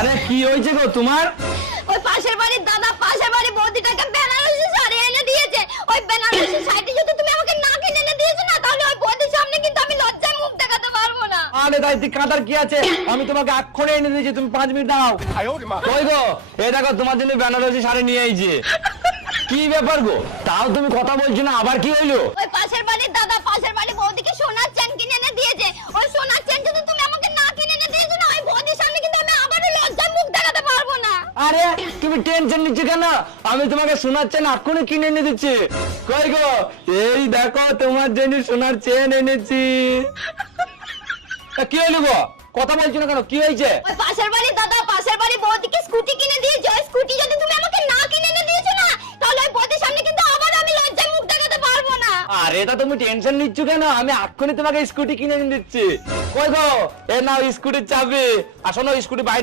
আরে কি হয়েছে গো তোমার? ওই পাশের বাড়ির দাদা পাশের বাড়ির বৌদিটাকে বেনারসি শাড়ি এনে দিয়েছে। ওই বেনারসি শাড়িটি যদি তুমি আমাকে না কিনে এনে দিয়েছো না, তাহলে ওই বৌদির সামনে কিন্তু আমি লজ্জায় মুখ দেখাতে পারবো না। আরে দাইতি কাঁদার কি আছে, আমি তোমাকে এক্ষুনি এনে দিয়েছি, তুমি 5 মিনিট দাঁড়াও। কই গো, এই দেখো তোমার জন্য বেনারসি শাড়ি নিয়ে আইছি। কি ব্যাপার গো, তাও তুমি কথা বলছো না, আবার কি হইলো? ওই পাশের বাড়ির দাদা পাশের বাড়ির বৌদিকে সোনার চেন কিনে এনে দিয়েছে। ওই সোনার চেন যদি তুমি আমাকে না কিনে এনে দিয়েছো না, ওই বৌদির সামনে কিন্তু আমি আবারও লজ্জায় মুখ দেখাতে পারবো না। আরে তুমি টেনশন নিচ্ছ কেন, আমি তোমাকে সোনার চেন এক্ষুনি কিনে এনে দিচ্ছি। কই গো, এই দেখো তোমার জন্য সোনার চেন এনেছি। কি হইলো গো, কথা বলছো না কেন, কি হয়েছে? ওই পাশের বাড়ির দাদা পাশের বাড়ির বৌদিকে স্কুটি কিনে দিয়েছে। ওই স্কুটি যদি তুমি আমাকে না কিনে এনে দিয়েছো না, তাহলে ওই বৌদির সামনে কিন্তু আবার আমি লজ্জায় মুখ দেখাতে পারবো না। আরে এটা তুমি টেনশন নিচ্ছ কেন, আমি এক্ষুনি তোমাকে স্কুটি কিনে এনে দিচ্ছি। কই গো, এ নাও স্কুটির চাবি, আসো না স্কুটি বাইরে